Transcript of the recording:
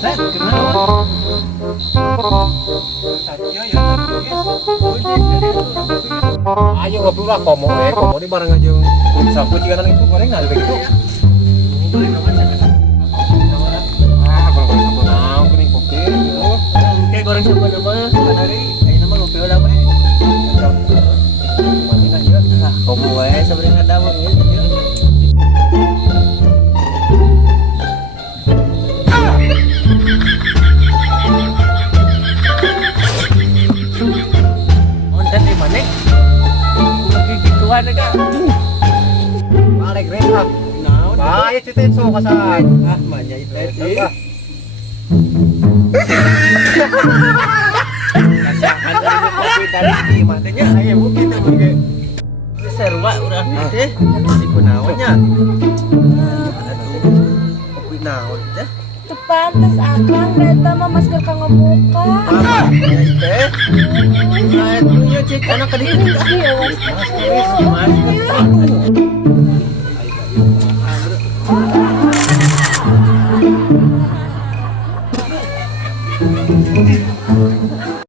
Set, gimana? Ayo ngobrol lah, komo di bareng aja. Sapu juga nang itu goreng nggak begitu? Goreng apa sih? Goreng sapu nang, goreng kopi. Kayak goreng sapu nama, hari ini nama ngopi udah mah. Mana aja? Komo sebenarnya ada mau gitu. Ada kan? Balik rehab. Naon? Baik titit so kasan. Ah, manya itu. Kasahan kopi dari di matanya. Ayo mungkin teh ge. Serua urang teh. Si kunaonnya? Ada tuh. Kopi naon teh? Pantes akang eta mah masker kang ngebuka. Apa? Teh. Nah, itu ya cek anak kadieu. Iya, Mas.